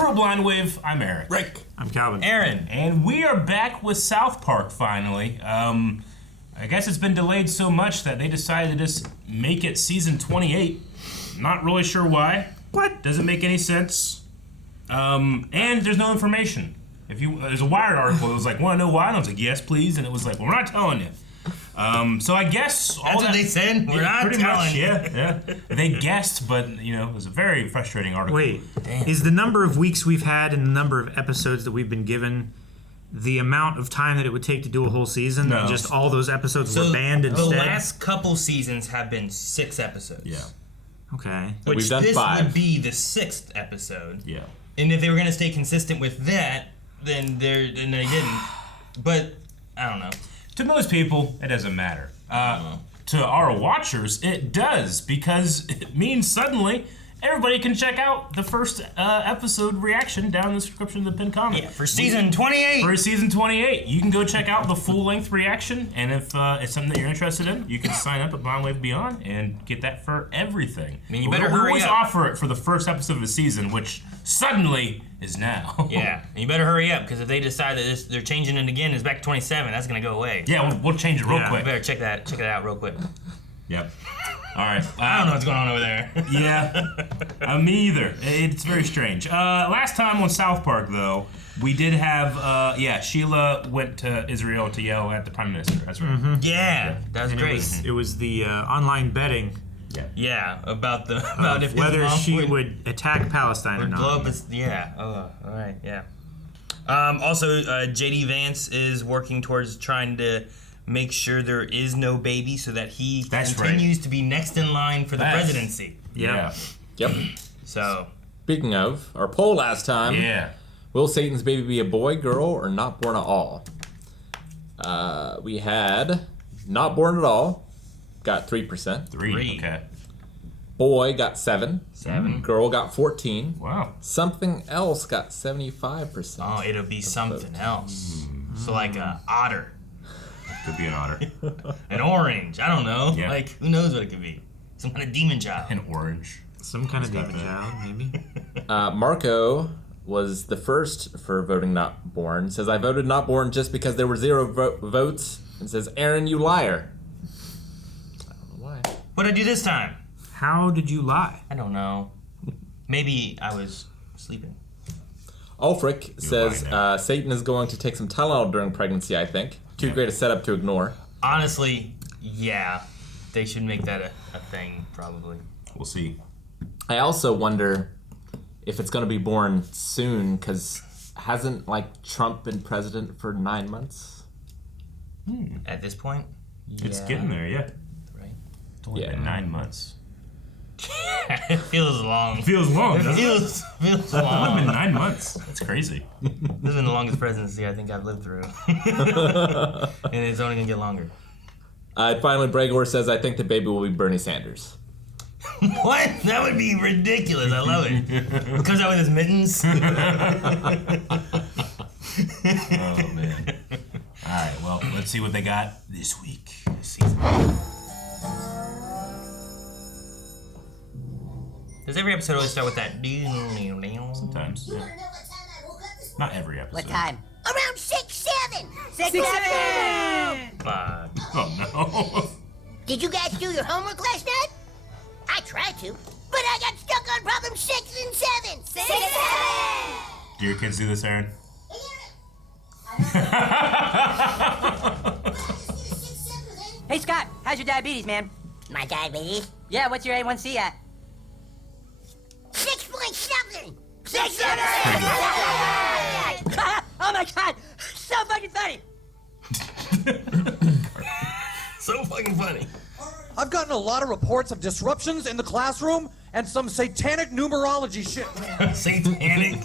crew of Blind Wave, I'm Eric. Rick. I'm Calvin. Aaron. And we are back with South Park finally. I guess it's been delayed so much that they decided to just make it season 28. Not really sure why. What? Doesn't make any sense. And there's no information. There's a Wired article that was like, want to know why? And I was like, yes, please. And it was like, well, we're not telling you. So I guess all That's what they said. We're not pretty telling. much, yeah. They guessed, but it was a very frustrating article. Wait, Damn. is the number of weeks we've had and the number of episodes that we've been given the amount of time that it would take to do a whole season? No. Just all those episodes were banned instead? The last couple seasons have been 6 episodes. Yeah. Okay. Which we've done this 5. would be the 6th episode. Yeah. And if they were going to stay consistent with that, then they didn't. But I don't know. To most people, it doesn't matter. To our watchers, it does, because it means suddenly everybody can check out the first episode reaction down in the description of the pinned comment. Yeah, for season 28. For season 28, you can go check out the full-length reaction, and if it's something that you're interested in, you can sign up at Blind Wave Beyond and get that for everything. I mean, you better we hurry always up. offer it for the first episode of the season, which suddenly is now. Yeah, and you better hurry up, because if they decide that they're changing it again, it's back to 27, that's going to go away. Yeah, we'll change it real Yeah. quick. You better check it out real quick. Yep. All right. I don't know what's going on over there. Yeah, me either. It's very strange. Last time on South Park, though, we did have, Sheila went to Israel to yell at the Prime Minister. That's right. Mm-hmm. Yeah, that was And great. it was the online betting Yeah, about of if whether Islam she would attack Palestine or blow not. up his, yeah. Oh, all right, yeah. Also, JD Vance is working towards trying to make sure there is no baby so that he continues to be next in line for the presidency. Yeah. Yep. So, Speaking of, our poll last time. Yeah. Will Satan's baby be a boy, girl, or not born at all? We had not born at all, got 3%. 3. Okay. Boy got 7. 7. Girl got 14. Wow. Something else got 75%. Oh, it'll be something else. So like a otter, Could be an otter. an orange. I don't know. Yeah. Like who knows what it could be? Some kind of demon child. An orange. Some kind of got demon that. child, maybe. Marco was the first for voting not born. Says, I voted not born just because there were 0 votes. And says, Aaron, you liar. I don't know why. What'd I do this time? How did you lie? I don't know. Maybe I was sleeping. Ulfric says, lying now. Satan is going to take some Tylenol during pregnancy, I think. Too great a setup to ignore. Honestly, yeah. They should make that a thing, probably. We'll see. I also wonder if it's going to be born soon, because hasn't, Trump been president for 9 months? At this point? It's getting there, yeah. Right? It's only Yeah. been 9 months. It feels long. Feels long, It doesn't it? feels It's only long. been 9 months. That's crazy. This has been the longest presidency I think I've lived through. And it's only gonna get longer. Finally, Bregor says, I think the baby will be Bernie Sanders. What? That would be ridiculous. I love it. He comes out with his mittens. Oh, man. All right, well, let's see what they got this week. This season. Does every episode always start with that? Sometimes. Yeah. Not every episode. What time? Around 6, 7. 6, 7. Oh, no. Did you guys do your homework last night? I tried to, but I got stuck on problem 6 and 7. 6, 7. Do your kids do this, Aaron? Hey, Scott, how's your diabetes, man? My diabetes? Yeah, what's your A1C at? 6.7. 6, 7. Oh my god, so fucking funny. So fucking funny. I've gotten a lot of reports of disruptions in the classroom and some satanic numerology shit. Satanic.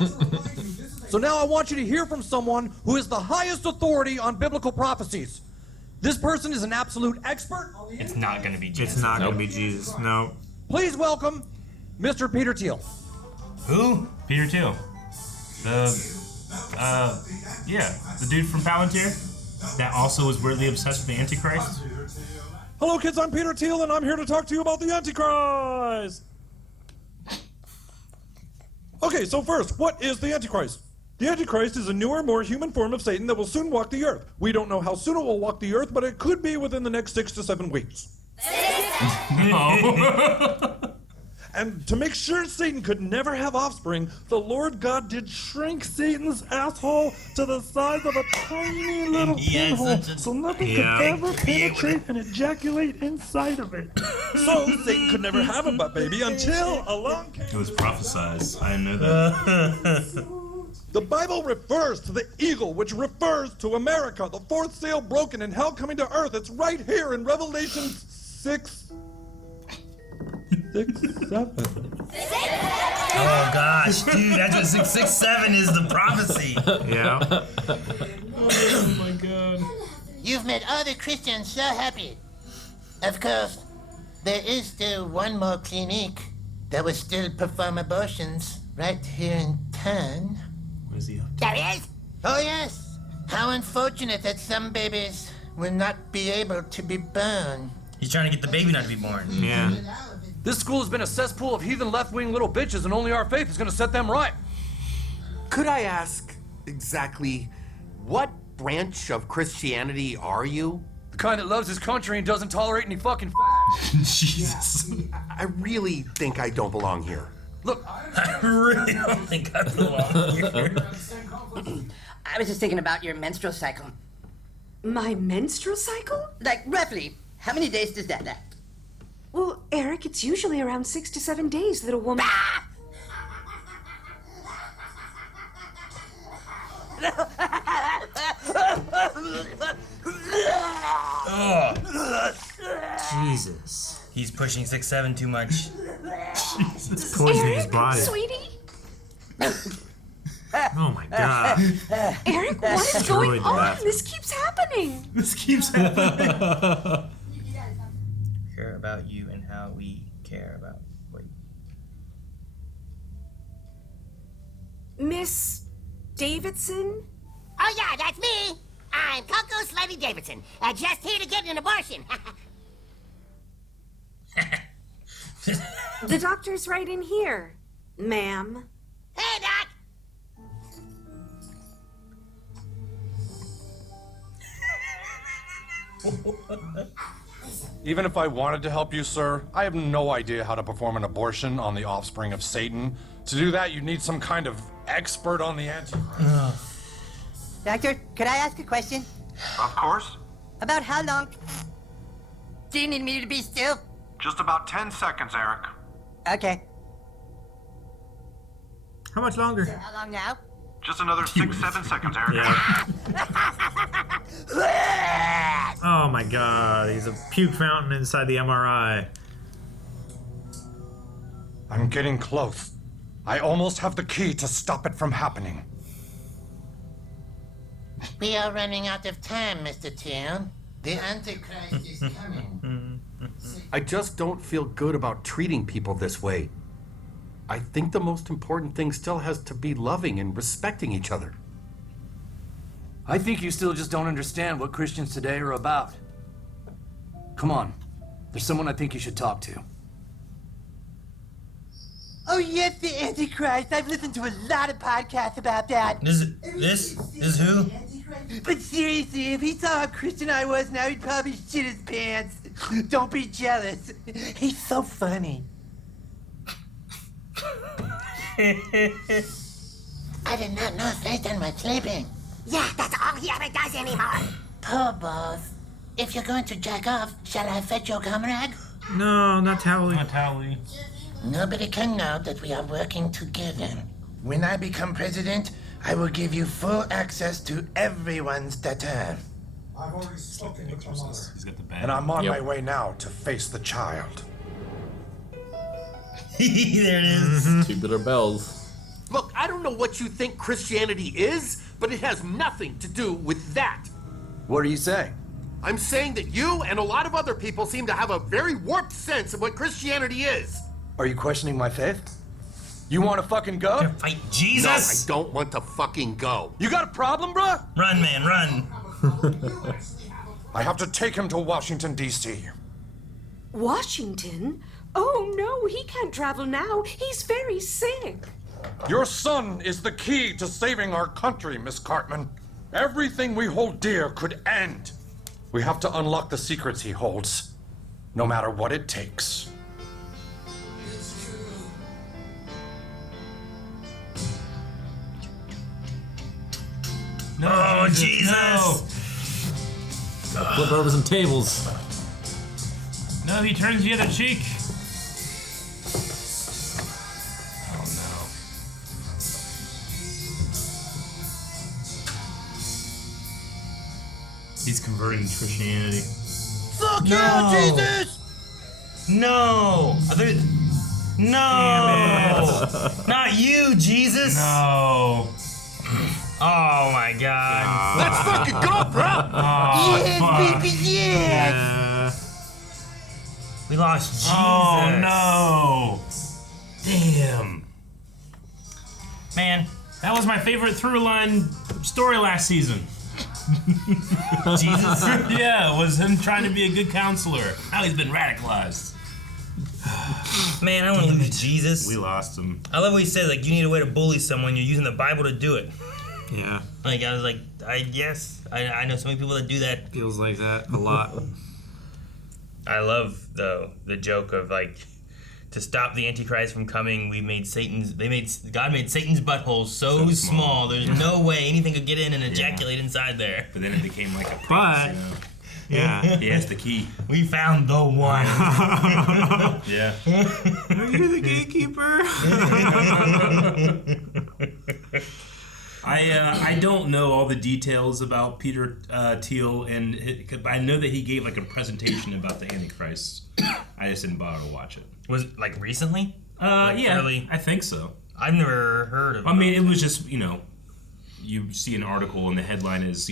So now I want you to hear from someone who is the highest authority on biblical prophecies. This person is an absolute expert on the It's not gonna be Jesus. It's not going to be Jesus. No. Please welcome Mr. Peter Thiel. Who? Peter Thiel. The dude from Palantir that also was weirdly obsessed with the Antichrist. Hello, kids. I'm Peter Thiel, and I'm here to talk to you about the Antichrist. Okay, so first, what is the Antichrist? The Antichrist is a newer, more human form of Satan that will soon walk the earth. We don't know how soon it will walk the earth, but it could be within the next 6 to 7 weeks. No. And to make sure Satan could never have offspring, the Lord God did shrink Satan's asshole to the size of a tiny little pinhole, so nothing could ever penetrate and ejaculate inside of it. So Satan could never have a butt baby until along came... It was prophesized. I know that. The Bible refers to the eagle, which refers to America, the fourth seal broken and hell coming to earth. It's right here in Revelation 6. 6, 7. Oh gosh, dude, that's what 667 is, the prophecy. Yeah. Oh my god. You've made other Christians so happy. Of course, there is still one more clinic that will still perform abortions right here in town. What is he up to? There is? Oh yes. How unfortunate that some babies will not be able to be born. He's trying to get the baby not to be born. Yeah. This school has been a cesspool of heathen left-wing little bitches, and only our faith is gonna set them right. Could I ask exactly what branch of Christianity are you? The kind that loves his country and doesn't tolerate any fucking Jesus. I really think I don't belong here. Look, I really don't think I belong here. I was just thinking about your menstrual cycle. My menstrual cycle? Like, roughly, how many days does that last? Well, Eric, it's usually around 6 to 7 days, little woman. Jesus. He's pushing 6'7" too much. It's poisoning his body. Sweetie? Oh my god. Eric, what is going Destroyed on? that. This keeps happening. This keeps happening. Care about you and how we care about what. Miss Davidson? Oh yeah, that's me. I'm Coco Slutty Davidson. Just here to get an abortion. The doctor's right in here, ma'am. Hey, Doc. Even if I wanted to help you, sir, I have no idea how to perform an abortion on the offspring of Satan. To do that, you need some kind of expert on the Antichrist. Doctor, could I ask a question? Of course. About how long do you need me to be still? Just about 10 seconds, Eric. Okay. How much longer? How long now? Just another 6, 7 seconds, Eric. Yeah. Oh my god, he's a puke fountain inside the MRI. I'm getting close. I almost have the key to stop it from happening. We are running out of time, Mr. Thiel. The Antichrist is coming. I just don't feel good about treating people this way. I think the most important thing still has to be loving and respecting each other. I think you still just don't understand what Christians today are about. Come on. There's someone I think you should talk to. Oh yes, the Antichrist. I've listened to a lot of podcasts about that. This is who? But seriously, if he saw how Christian I was, now he'd probably shit his pants. Don't be jealous. He's so funny. I did not know Satan was sleeping. Yeah, that's all he ever does anymore. Poor boss. If you're going to jack off, shall I fetch your comrade? No, not Towley. Not Towley. Nobody can know that we are working together. When I become president, I will give you full access to everyone's data. I've already spoken with your mother. He's got the bad. And I'm on my way now to face the child. There it is. Tubular bells. Look, I don't know what you think Christianity is, but it has nothing to do with that. What are you saying? I'm saying that you and a lot of other people seem to have a very warped sense of what Christianity is. Are you questioning my faith? You want to fucking go? Fight No, I Jesus! don't want to fucking go. You got a problem, bruh? Run, man, run. I have to take him to Washington, D.C. Washington? Oh no, he can't travel now. He's very sick. Your son is the key to saving our country, Miss Cartman. Everything we hold dear could end. We have to unlock the secrets he holds, no matter what it takes. No, Jesus! No. Flip over some tables. No, he turns the other cheek. Oh no. He's converting to Christianity. Fuck No. you, Jesus! No! No! Not you, Jesus! No. Oh my God. Let's fucking go, bro! Oh, Yes, fuck. baby, yes! We lost Jesus. Oh no. Damn. Man. That was my favorite through line story last season. Jesus? Yeah, it was him trying to be a good counselor. Now he's been radicalized. Man, I don't want to lose Jesus. We lost him. I love what he said, like, you need a way to bully someone, you're using the Bible to do it. Yeah. Like, I was like, I know so many people that do that. Feels like that a lot. I love, though, the joke of, like, to stop the Antichrist from coming, God made Satan's butthole so small, there's no way anything could get in and ejaculate inside there. But then it became like a But, yeah. He has the key. We found the one. Yeah. Are you the gatekeeper? I don't know all the details about Peter Thiel, and I know that he gave like a presentation about the Antichrist. I just didn't bother to watch it. Was it like recently? Yeah, fairly? I think so. I've never heard of it. I mean, it was just, you see an article and the headline is,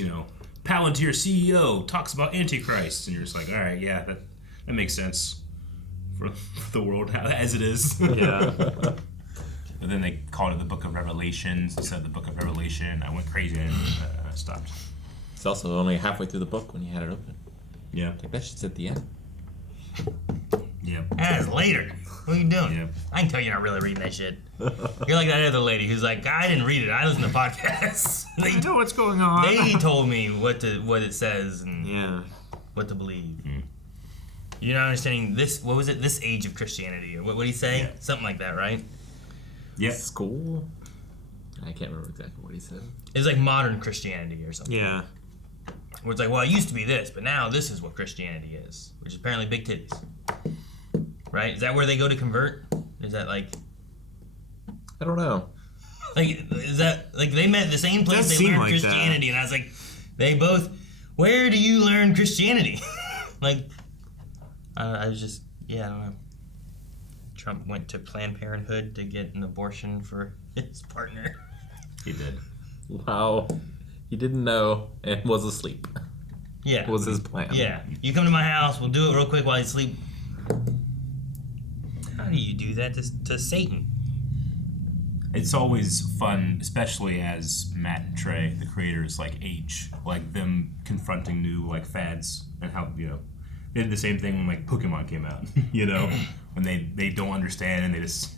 Palantir CEO talks about Antichrist, and you're just like, all right, yeah, that makes sense for the world as it is. Yeah. But then they called it the Book of Revelations instead of the Book of Revelation. I went crazy and I stopped. It's also only halfway through the book when you had it open. Yeah. Like that shit's at the end. Yeah. That's later. What are you doing? Yeah. I can tell you're not really reading that shit. You're like that other lady who's like, I didn't read it. I listen to podcasts. They know what's going on. They told me what it says and what to believe. Mm. You're not understanding this. What was it? This age of Christianity. What did he say? Yeah. Something like that, right? Yeah. School? I can't remember exactly what he said. It was like modern Christianity or something. Yeah. Where it's like, well, it used to be this, but now this is what Christianity is, which is apparently big titties. Right? Is that where they go to convert? Is that like... I don't know. Like, is that... Like, they met the same place Does they learned seem like Christianity, and I was like, they both... Where do you learn Christianity? Like, I was just... Yeah, I don't know. Trump went to Planned Parenthood to get an abortion for his partner. He did. Wow. He didn't know and was asleep. Yeah. Was his plan. Yeah. You come to my house, we'll do it real quick while you sleep. How do you do that to Satan? It's always fun, especially as Matt and Trey, the creators, like age, like them confronting new like fads and how they did the same thing when like Pokemon came out, when they don't understand and they just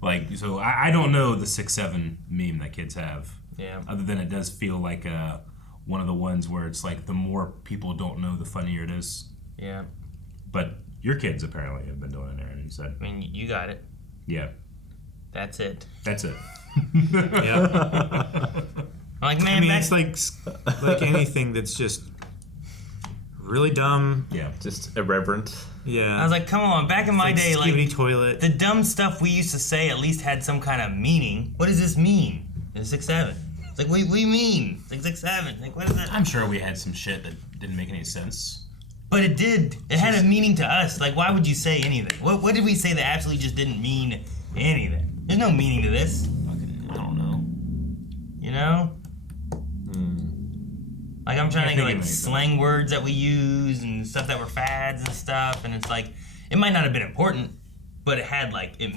like so I don't know the 6'7" meme that kids have. Yeah. Other than it does feel like one of the ones where it's like the more people don't know, the funnier it is. Yeah. But your kids apparently have been doing it, Aaron. You said. I mean, you got it. Yeah. That's it. That's it. Yeah. Like, man, I mean, it's like anything that's just really dumb. Yeah. Just irreverent. Yeah. I was like, come on, back in my day, like toilet. The dumb stuff we used to say at least had some kind of meaning. What does this mean? It's 6'7". It's like, what do you mean? It's like 6'7". Like, what is that? I'm sure we had some shit that didn't make any sense. But it did. It had a meaning to us. Like, why would you say anything? What did we say that absolutely just didn't mean anything? There's no meaning to this. I don't know. You know? Like, I'm trying to think of, like, slang words that we use and stuff that were fads and stuff, and it's like, it might not have been important, but it had, like, it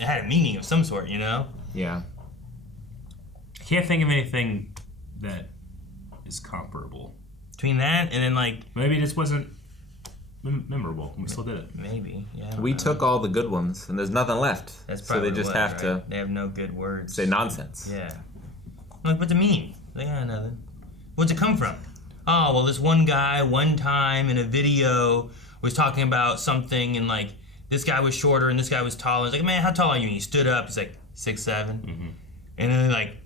had a meaning of some sort, Yeah. I can't think of anything that is comparable. Between that and then, like... Maybe this wasn't... memorable. We still did it. Maybe, yeah. We took all the good ones, and there's nothing left. That's so probably they just what, have right? to. They have no good words. Say nonsense. Yeah. Like, what's it mean? They got nothing. What's it come from? Oh, well, this one guy one time in a video was talking about something, and like this guy was shorter and this guy was taller. He's like, man, how tall are you? And he stood up. He's like 6'7". Mm-hmm. And then like,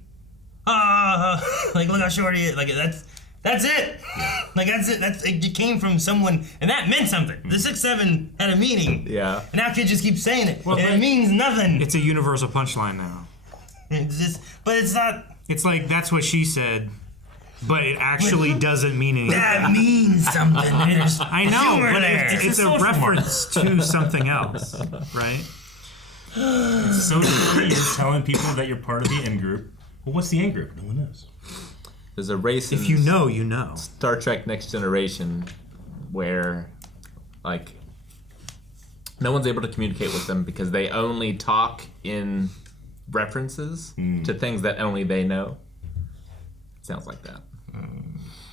like look how short he is. Like that's it. Yeah. Like that's it. It came from someone, and that meant something. The 6'7" had a meaning. Yeah. And now kids just keep saying it, and it means nothing. It's a universal punchline now. It's just, but it's not. It's like that's what she said. But it actually doesn't mean anything. That means something. I know, but it's a reference to something else, right? It's social media telling people that you're part of the in group. Well, what's the in group? No one knows. There's a race. If you know, you know. Star Trek Next Generation, where like no one's able to communicate with them because they only talk in references to things that only they know. Sounds like that.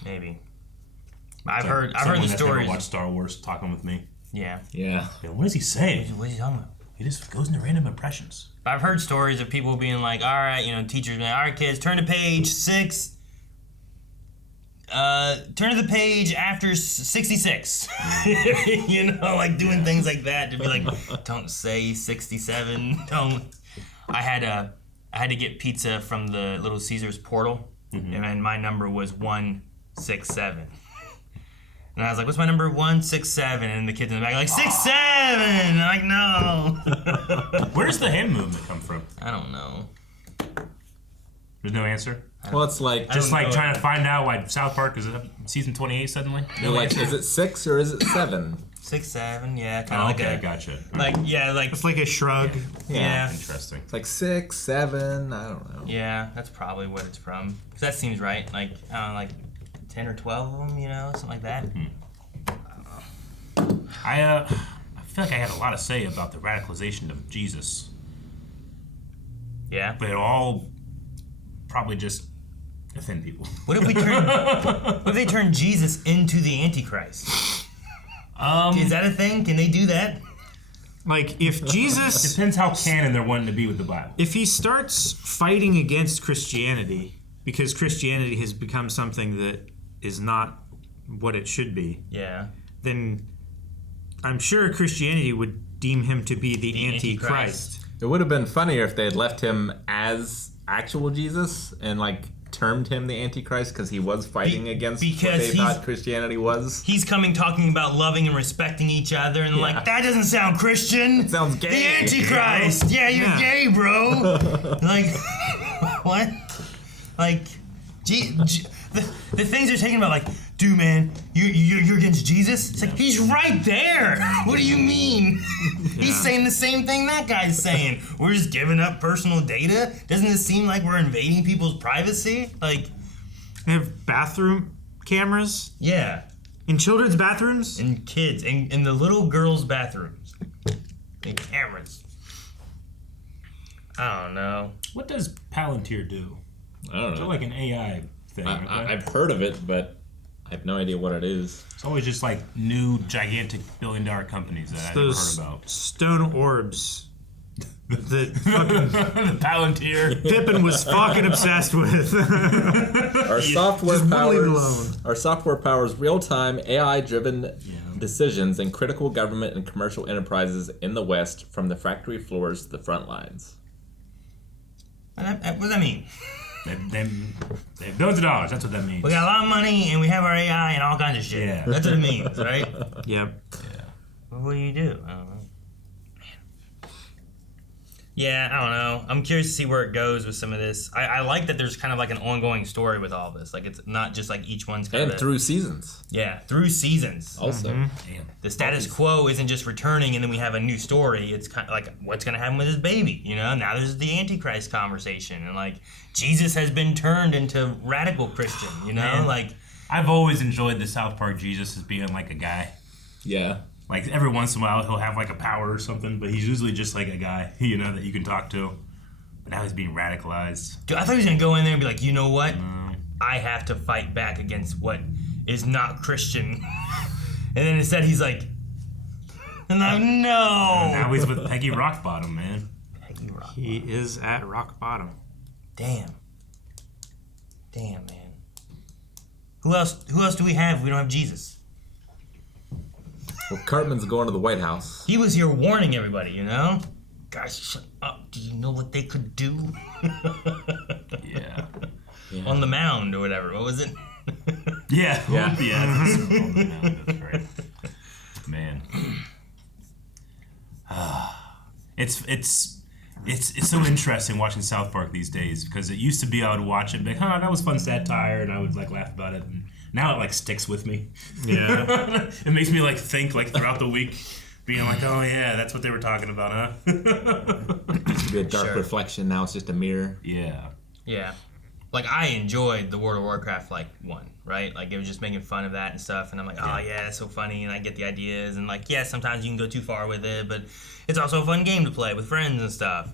Maybe. I've heard the stories. Watch Star Wars talking with me. Yeah. Yeah. What does he say? What is he talking about? He just goes into random impressions. I've heard stories of people being like, all right, teachers being like, all right, kids, turn to page 6. Turn to the page after 66. Like doing things like that to be like, don't say 67. Don't. I had to get pizza from the Little Caesars portal. Mm-hmm. And my number was 167. And I was like, what's my number? 167. And the kids in the back are like, 67! I'm like, no. Where's the hand movement come from? I don't know. There's no answer? Well, it's like... Just like trying to find out why South Park is season 28 suddenly? You're like, is it 6 or is it 7? 6, 7, yeah. Kind of like okay, gotcha. Like, yeah, like... It's like a shrug. Yeah. Interesting. It's like 6, 7, I don't know. Yeah, that's probably what it's from. Because that seems right. Like, I don't know, like 10 or 12 of them, something like that. I don't know. I feel like I had a lot to say about the radicalization of Jesus. Yeah. But it all probably just offend people. What if they turn Jesus into the Antichrist? Is that a thing? Can they do that? Like, if Jesus... Depends how canon they're wanting to be with the Bible. If he starts fighting against Christianity, because Christianity has become something that is not what it should be, then I'm sure Christianity would deem him to be the Antichrist. It would have been funnier if they had left him as actual Jesus and, like, termed him the Antichrist because he was fighting against what they thought Christianity was. He's coming talking about loving and respecting each other, and like, that doesn't sound Christian. It sounds gay. The Antichrist. Yeah, you're gay, bro. Like, what? Like, the things they're taking about, like, dude, man, you're against Jesus? It's like, he's right there. What do you mean? He's saying the same thing that guy's saying. We're just giving up personal data? Doesn't it seem like we're invading people's privacy? Like, they have bathroom cameras? Yeah. In children's bathrooms? In kids. In the little girls' bathrooms. And cameras. I don't know. What does Palantir do? I don't know. They're like an AI thing. I've heard of it, but I have no idea what it is. It's always just like new, gigantic, billion-dollar companies that I've never heard about. Stone orbs. The fucking the Palantir. Pippin was fucking obsessed with. Our software powers real-time AI-driven decisions in critical government and commercial enterprises in the West, from the factory floors to the front lines. What does that mean? They have billions of dollars. That's what that means. We got a lot of money, and we have our AI and all kinds of shit. Yeah. That's what it means, right? Yep. Yeah. Well, what do you do? I don't know. Yeah, I don't know. I'm curious to see where it goes with some of this. I like that there's kind of like an ongoing story with all this. Like, it's not just like each one's kind of... And through seasons. Yeah, through seasons. Also. Damn. The status quo isn't just returning and then we have a new story. It's kind of like, what's going to happen with his baby? Now there's the Antichrist conversation. And like, Jesus has been turned into radical Christian, Man, like... I've always enjoyed the South Park Jesus as being like a guy. Yeah. Like, every once in a while, he'll have, like, a power or something, but he's usually just, like, a guy, that you can talk to. But now he's being radicalized. Dude, I thought he was going to go in there and be like, you know what? I have to fight back against what is not Christian. And then instead he's like, No. Now he's with Peggy Rockbottom, man. Peggy Rockbottom. He is at rock bottom. Damn, man. Who else do we have if we don't have Jesus? Well, Cartman's going to the White House. He was here warning everybody, you know? Guys, shut up. Do you know what they could do? Yeah. On the mound or whatever. What was it? Yeah. Yeah. On the mound, that's right. Man. It's so interesting watching South Park these days because it used to be I would watch it and be like, that was fun satire, and I would like laugh about it. And now it like sticks with me. Yeah. It makes me like think like throughout the week, being like, oh yeah, that's what they were talking about, huh? It used to be a dark reflection. Now it's just a mirror. Yeah. Yeah. Like, I enjoyed the World of Warcraft, like, one, right? Like, it was just making fun of that and stuff, and I'm like, oh, yeah, that's so funny, and I get the ideas, and, like, yeah, sometimes you can go too far with it, but it's also a fun game to play with friends and stuff,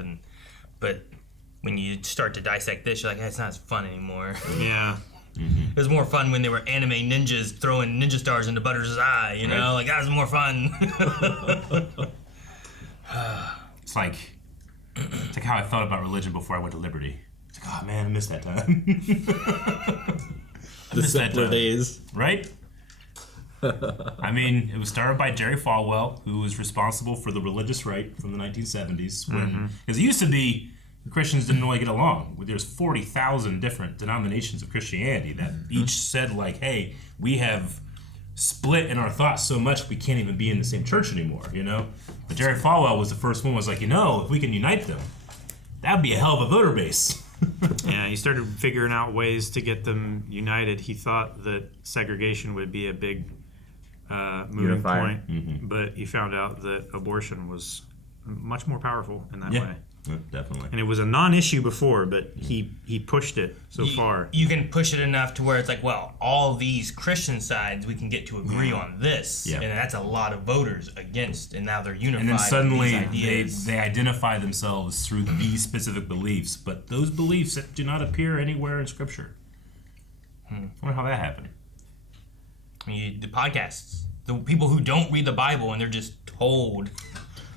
but when you start to dissect this, you're like, it's not as fun anymore. Yeah. It was more fun when they were anime ninjas throwing ninja stars into Butters' eye, you know? Right. Like, that was more fun. It's like how I felt about religion before I went to Liberty. It's like, oh man, I missed that time. The simpler days. Right? I mean, it was started by Jerry Falwell, who was responsible for the religious right from the 1970s. Because it used to be Christians didn't really get along. There's 40,000 different denominations of Christianity that each said, like, hey, we have split in our thoughts so much we can't even be in the same church anymore, you know? But Jerry Falwell was the first one, was like, if we can unite them, that'd be a hell of a voter base. Yeah, he started figuring out ways to get them united. He thought that segregation would be a big moving point, but he found out that abortion was much more powerful in that way. Definitely. And it was a non-issue before, but he pushed it so far. You can push it enough to where it's like, well, all these Christian sides, we can get to agree on this. Yeah. And that's a lot of voters against, and now they're unified. And then suddenly in these ideas. they identify themselves through these specific beliefs, but those beliefs that do not appear anywhere in Scripture. I wonder how that happened. I mean, the podcasts, the people who don't read the Bible and they're just told.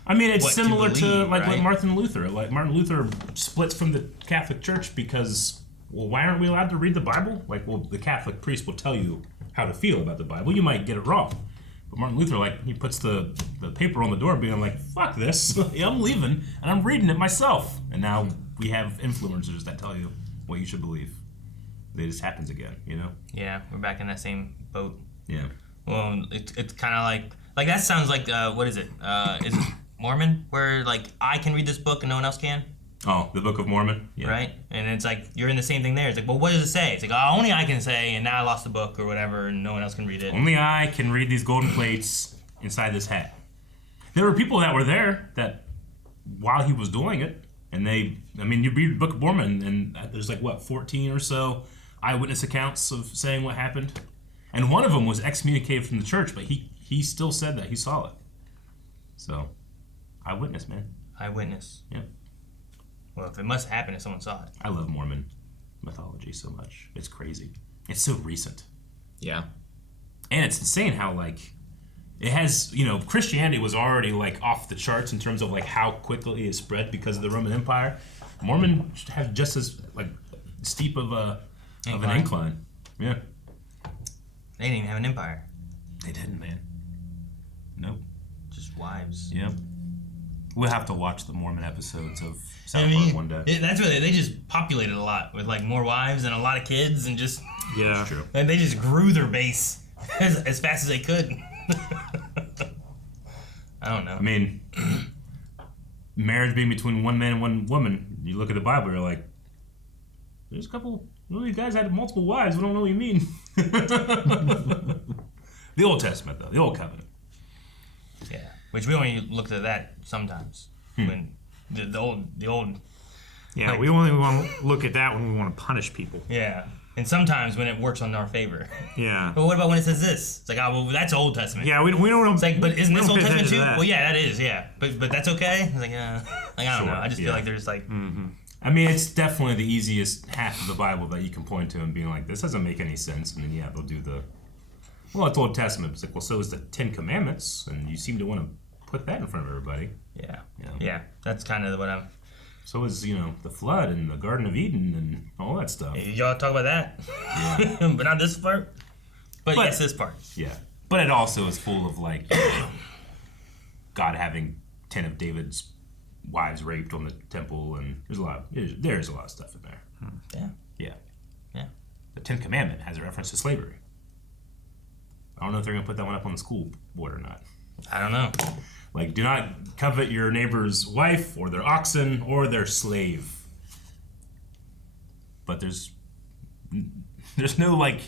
I mean, it's similar to right? like Martin Luther. Like, Martin Luther splits from the Catholic Church because, well, why aren't we allowed to read the Bible? Like, well, the Catholic priest will tell you how to feel about the Bible. You might get it wrong. But Martin Luther, like, he puts the paper on the door being like, fuck this. I'm leaving, and I'm reading it myself. And now we have influencers that tell you what you should believe. It just happens again, you know? Yeah, we're back in that same boat. Yeah. Well, it's kind of like that sounds like, what is it? Is it Mormon, where like I can read this book and no one else can? Oh, the Book of Mormon? Yeah. Right? And it's like, you're in the same thing there. It's like, well, what does it say? It's like, oh, only I can say, and now I lost the book or whatever, and no one else can read it. Only I can read these golden plates inside this hat. There were people that were there that, while he was doing it, and you read the Book of Mormon, and there's like, 14 or so eyewitness accounts of saying what happened. And one of them was excommunicated from the church, but he still said that he saw it. So, eyewitness, man. Eyewitness. Yeah. Well, if it must happen if someone saw it. I love Mormon mythology so much. It's crazy. It's so recent. Yeah. And it's insane how, like, it has, Christianity was already, like, off the charts in terms of, like, how quickly it spread because of the Roman Empire. Mormon have just as, like, steep of an incline. Yeah. They didn't even have an empire. They didn't, man. Nope. Just wives. Yep. We'll have to watch the Mormon episodes of South Park one day. That's where they just populated a lot with like more wives and a lot of kids and just that's true. And they just grew their base as fast as they could. I don't know. I mean, marriage being between one man and one woman. You look at the Bible, you're like, there's a couple. Well, these guys had multiple wives. We don't know what you mean. The Old Testament, though, the Old Covenant. Yeah, which we only looked at that sometimes when the old. Yeah, we only want to look at that when we want to punish people. Yeah, and sometimes when it works on our favor. Yeah. But what about when it says this? It's like, oh, well, that's Old Testament. Yeah, we don't. It's like, but isn't this Old Testament too? That. Well, yeah, that is. Yeah, but that's okay. It's like, I don't know. I just feel like there's like. I mean, it's definitely the easiest half of the Bible that you can point to and being like, this doesn't make any sense. And then, they'll do it's Old Testament. It's like, well, so is the Ten Commandments. And you seem to want to put that in front of everybody. Yeah. That's kind of what I'm. So is the flood and the Garden of Eden and all that stuff. Y'all talk about that, but not this part. But yes, this part. Yeah, but it also is full of like God having 10 of David's wives raped on the temple, and there's a lot of stuff in there. Yeah. The 10th Commandment has a reference to slavery. I don't know if they're gonna put that one up on the school board or not. I don't know. Like, do not covet your neighbor's wife or their oxen or their slave. But there's no like,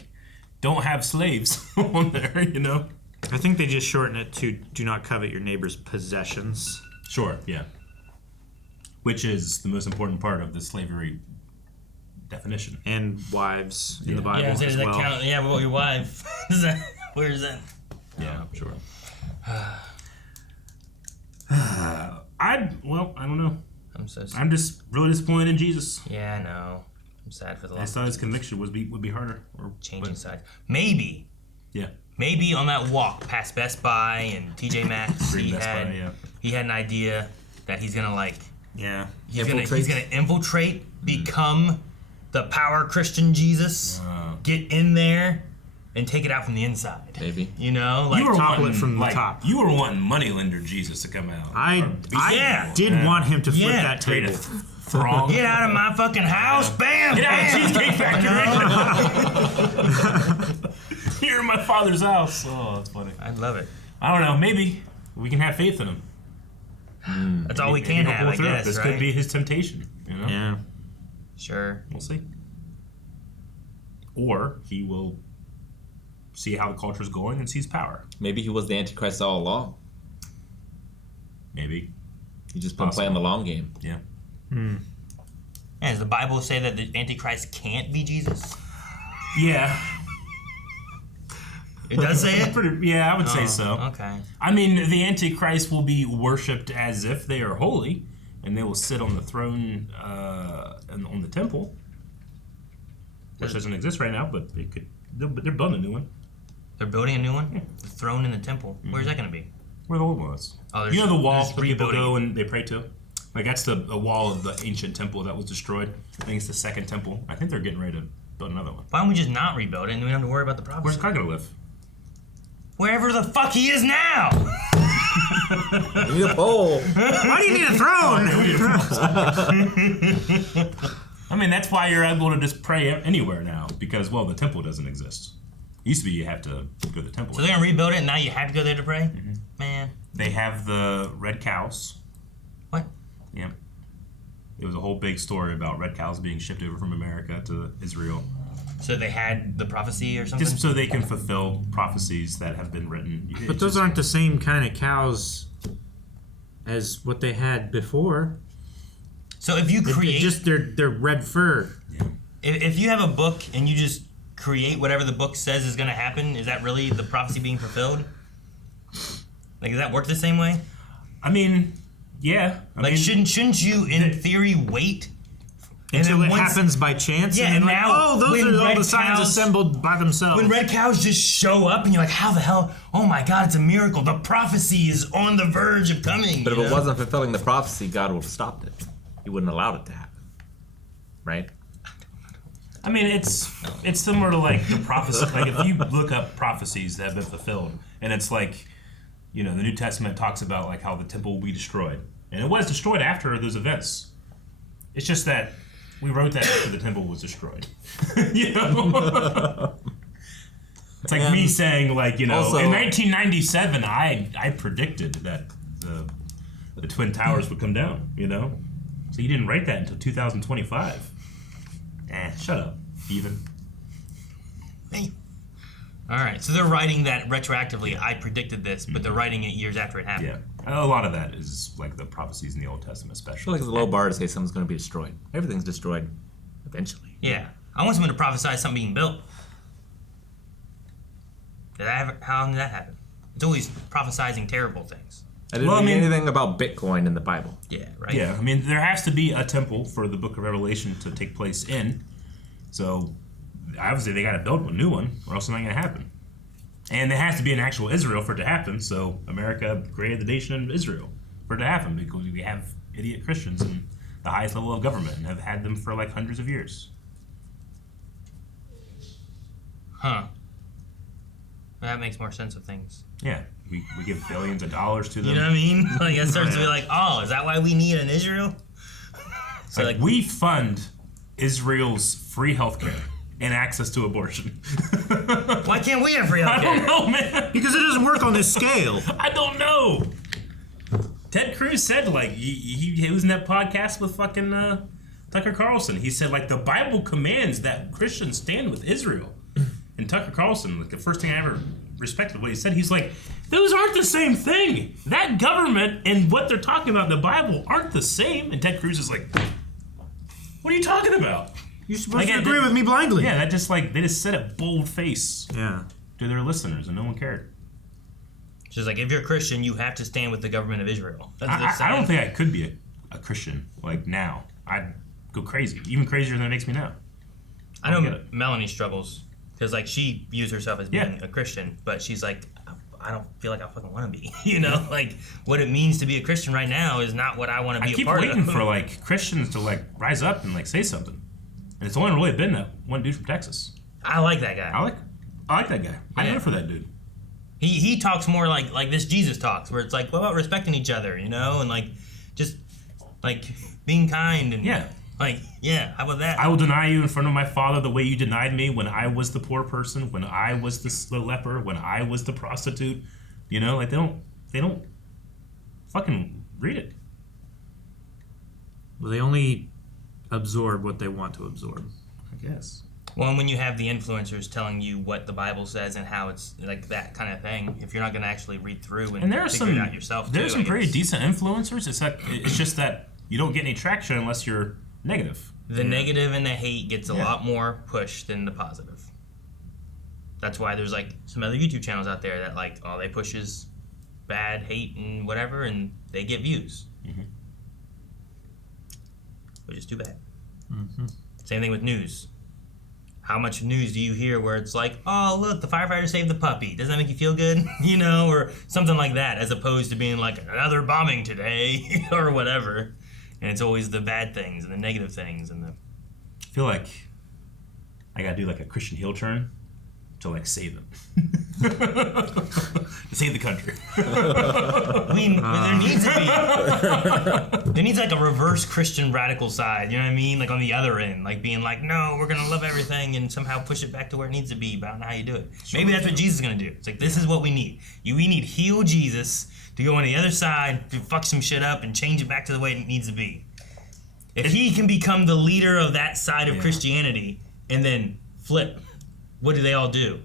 don't have slaves on there, I think they just shorten it to do not covet your neighbor's possessions. Sure, yeah. Which is the most important part of the slavery definition. And wives in the Bible as does that well. count? Yeah, well, your wife. Where is that? Yeah, sure. I don't know. I'm just really disappointed in Jesus. Yeah, I know. I'm sad for the I lost. thought his conviction would be harder. Or changing sides. Maybe. Yeah. Maybe on that walk past Best Buy and TJ Maxx, he had an idea that he's gonna he's gonna infiltrate, become the power Christian Jesus, get in there, and take it out from the inside. Maybe. Topple it from the top. You were wanting moneylender Jesus to come out. I did want him to flip that table. Get out of my fucking house! Bam! Get out of the Cheesecake Factory! You're in my father's house. Oh, that's funny. I'd love it. I don't know. Maybe we can have faith in him. That's all we can have, I guess. This could be his temptation. Yeah. Sure. We'll see. Or he will see how the culture's going and seize power. Maybe he was the Antichrist all along. Maybe. He just been playing the long game. Yeah. And does the Bible say that the Antichrist can't be Jesus? Yeah. It does say it? I would say so. Okay. I mean, the Antichrist will be worshipped as if they are holy, and they will sit on the throne on the temple, which doesn't exist right now, but they could. They're building a new one. They're building a new one? Yeah. The throne in the temple. Mm-hmm. Where's that going to be? Where the old one was. Oh, the wall that people go and they pray to? Like, that's the wall of the ancient temple that was destroyed. I think it's the second temple. I think they're getting ready to build another one. Why don't we just not rebuild it and we don't have to worry about the prophecy? Where's God going to live? Wherever the fuck he is now! You need a pole. Why do you need a throne? I mean, that's why you're able to just pray anywhere now, because, the temple doesn't exist. It used to be you have to go to the temple. So they're going to rebuild it and now you have to go there to pray? Mm-hmm. Man. They have the red cows. What? Yeah. It was a whole big story about red cows being shipped over from America to Israel. So they had the prophecy or something? Just so they can fulfill prophecies that have been written. But those aren't the same kind of cows as what they had before. So if you create... They're red fur. Yeah. If you have a book and you just create whatever the book says is going to happen, is that really the prophecy being fulfilled? Like, does that work the same way? I mean, yeah. I mean, shouldn't you, in theory, wait until it happens by chance? Yeah, and now those are all the signs assembled by themselves. When red cows just show up and you're like, how the hell? Oh my God, it's a miracle. The prophecy is on the verge of coming. But if it wasn't fulfilling the prophecy, God would have stopped it. He wouldn't have allowed it to happen. Right? I mean, it's similar to like the prophecy. Like if you look up prophecies that have been fulfilled, and it's like, the New Testament talks about like how the temple will be destroyed, and it was destroyed after those events. It's just that we wrote that after the temple was destroyed. It's like me saying like also, in 1997 I predicted that the Twin Towers would come down. So you didn't write that until 2025. Shut up, heathen. Hey. All right, so they're writing that retroactively. I predicted this, but they're writing it years after it happened. Yeah, a lot of that is like the prophecies in the Old Testament, especially. I feel like it's a low bar to say something's going to be destroyed. Everything's destroyed eventually. Yeah, I want someone to prophesy something being built. How long did that happen? It's always prophesizing terrible things. I didn't read anything about Bitcoin in the Bible. Yeah, right. Yeah, I mean, there has to be a temple for the Book of Revelation to take place in. So, obviously, they got to build a new one, or else it's not going to happen. And there has to be an actual Israel for it to happen, so America created the nation of Israel for it to happen because we have idiot Christians in the highest level of government and have had them for like hundreds of years. Huh. That makes more sense of things. Yeah, we give billions of dollars to them. You know what I mean? Like it starts to be like, oh, is that why we need an Israel? So like we fund Israel's free healthcare and access to abortion. Why can't we have free healthcare? I don't know, man. Because it doesn't work on this scale. I don't know. Ted Cruz said, like, he was in that podcast with fucking Tucker Carlson. He said, like, the Bible commands that Christians stand with Israel. And Tucker Carlson, like, the first thing I ever respected what he said, he's like, those aren't the same thing. That government and what they're talking about in the Bible aren't the same. And Ted Cruz is like, what are you talking about? You're supposed to agree with me blindly. Yeah, that just, like, they just said it bold face to their listeners, and no one cared. Just like, if you're a Christian, you have to stand with the government of Israel. I don't think I could be a Christian, like, now. I'd go crazy. Even crazier than it makes me now. I know Melanie struggles, because, like, she views herself as being a Christian, but she's like, I don't feel like I fucking want to be. You know? Like, what it means to be a Christian right now is not what I want to be a part of. I keep waiting for, like, Christians to, like, rise up and, like, say something. And it's only really been that one dude from Texas. I like that guy. I like that guy. I live for that dude. He talks more like this Jesus talks, where it's like, what about respecting each other, you know, and like just like being kind and like how about that? I will deny you in front of my Father the way you denied me when I was the poor person, when I was the leper, when I was the prostitute. You know, like they don't fucking read it. Well, they only absorb what they want to absorb, I guess. Well, and when you have the influencers telling you what the Bible says and how it's like that kind of thing, if you're not going to actually read through and figure it out yourself, there's some pretty decent influencers. It's just that you don't get any traction unless you're negative. The negative and the hate gets a lot more push than the positive. That's why there's like some other YouTube channels out there that like all they push is bad, hate, and whatever, and they get views. Which is too bad. Same thing with news. How much news do you hear where it's like, oh, look, the firefighter saved the puppy. Doesn't that make you feel good? You know, or something like that, as opposed to being like, another bombing today, or whatever. And it's always the bad things and the negative things. And I feel like I gotta do like a Christian heel turn to like save them. To save the country. I mean, there needs to be. There needs like a reverse Christian radical side, you know what I mean? Like on the other end, like being like, no, we're gonna love everything and somehow push it back to where it needs to be, but I don't know how you do it. Maybe that's what Jesus is gonna do. It's like, this is what we need. We need heel Jesus to go on the other side, to fuck some shit up and change it back to the way it needs to be. If he can become the leader of that side of Christianity and then flip, what do they all do?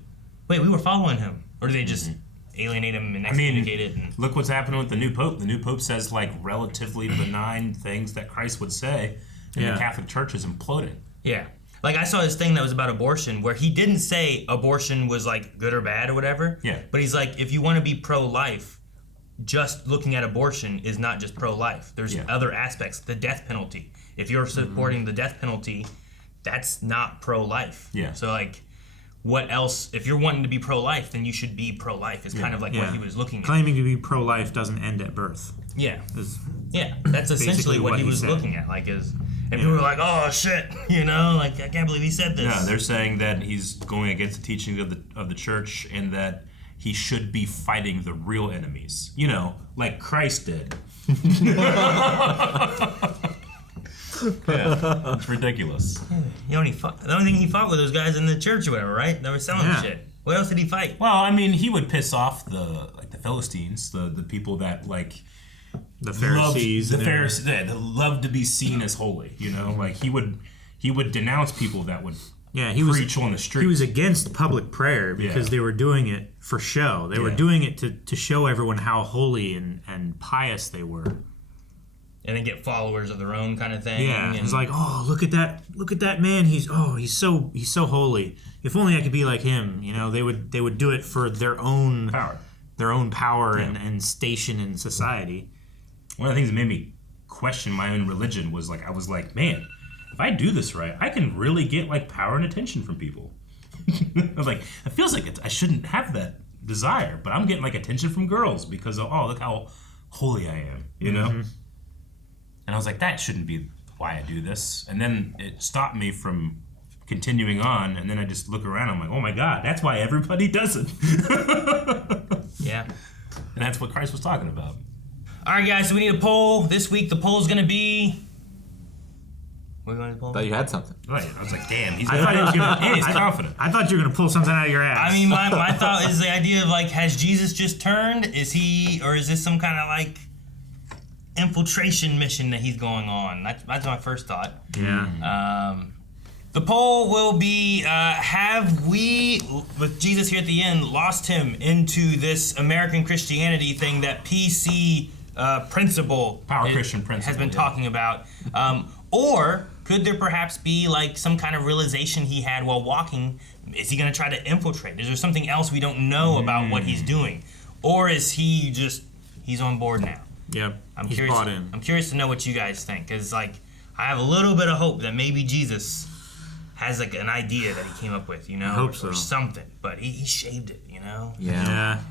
Wait, we were following him. Or do they just alienate him and excommunicate it? And look what's happening with the new pope. The new pope says like relatively benign things that Christ would say, and the Catholic Church is imploding. Yeah. Like I saw his thing that was about abortion where he didn't say abortion was like good or bad or whatever. Yeah. But he's like, if you want to be pro-life, just looking at abortion is not just pro-life. There's other aspects. The death penalty. If you're supporting the death penalty, that's not pro-life. Yeah. So like, what else? If you're wanting to be pro-life, then you should be pro-life. Is kind of like what he was looking at. Claiming to be pro-life doesn't end at birth. Yeah. That's essentially what he was looking at. Like, and people were like, "Oh shit," you know, like I can't believe he said this. No, they're saying that he's going against the teaching of the church, and that he should be fighting the real enemies. You know, like Christ did. Yeah, it's ridiculous. The only thing he fought with those guys in the church or whatever, right? They were selling shit. What else did he fight? Well, I mean, he would piss off the Philistines, the people that like the Pharisees, that loved to be seen as holy. You know, like he would denounce people that would preach on the street. He was against public prayer because they were doing it for show. They were doing it to show everyone how holy and pious they were. And then get followers of their own kind of thing. Yeah, it's like, oh, look at that man. He's so holy. If only I could be like him. You know, they would do it for their own power and station in society. One of the things that made me question my own religion was like, I was like, man, if I do this right, I can really get like power and attention from people. I was like, it feels like I shouldn't have desire, but I'm getting like attention from girls because of, oh, look how holy I am, you know? And I was like, that shouldn't be why I do this. And then it stopped me from continuing on, and then I just look around, I'm like, oh my God, that's why everybody does it. Yeah. And that's what Christ was talking about. All right, guys, so we need a poll. This week, the poll's going to be... What are we going to poll? I thought you had something. Right. I was like, damn, he's confident. I thought you were going to pull something out of your ass. I mean, my thought is the idea of, like, has Jesus just turned? Is he, or is this some kind of, like, infiltration mission that he's going on? That's my first thought. Yeah. The poll will be, have we, with Jesus here at the end, lost him into this American Christianity thing that PC principle Christian principle has been talking about? Or could there perhaps be like some kind of realization he had while walking? Is he going to try to infiltrate? Is there something else we don't know about what he's doing? Or is he just, he's on board now? Yep. He's bought in. I'm curious to know what you guys think, because like I have a little bit of hope that maybe Jesus has like an idea that he came up with, you know, I hope so. Or something. But he shaved it, you know. Yeah.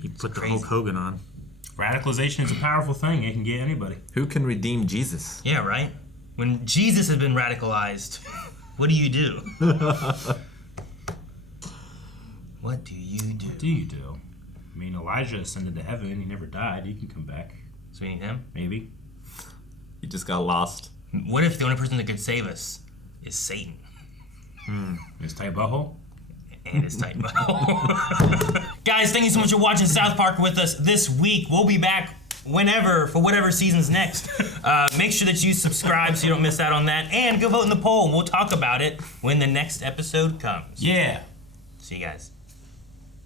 He put the Hulk Hogan on. Radicalization is a powerful thing. It can get anybody. Who can redeem Jesus? Yeah, right. When Jesus has been radicalized, what do you do? What do you do? What do you do? I mean, Elijah ascended to heaven. He never died. He can come back. So we need him? Maybe. He just got lost. What if the only person that could save us is Satan? His tight butthole? And his tight butthole. Guys, thank you so much for watching South Park with us this week. We'll be back whenever, for whatever season's next. Make sure that you subscribe so you don't miss out on that. And go vote in the poll, and we'll talk about it when the next episode comes. Yeah. See you guys.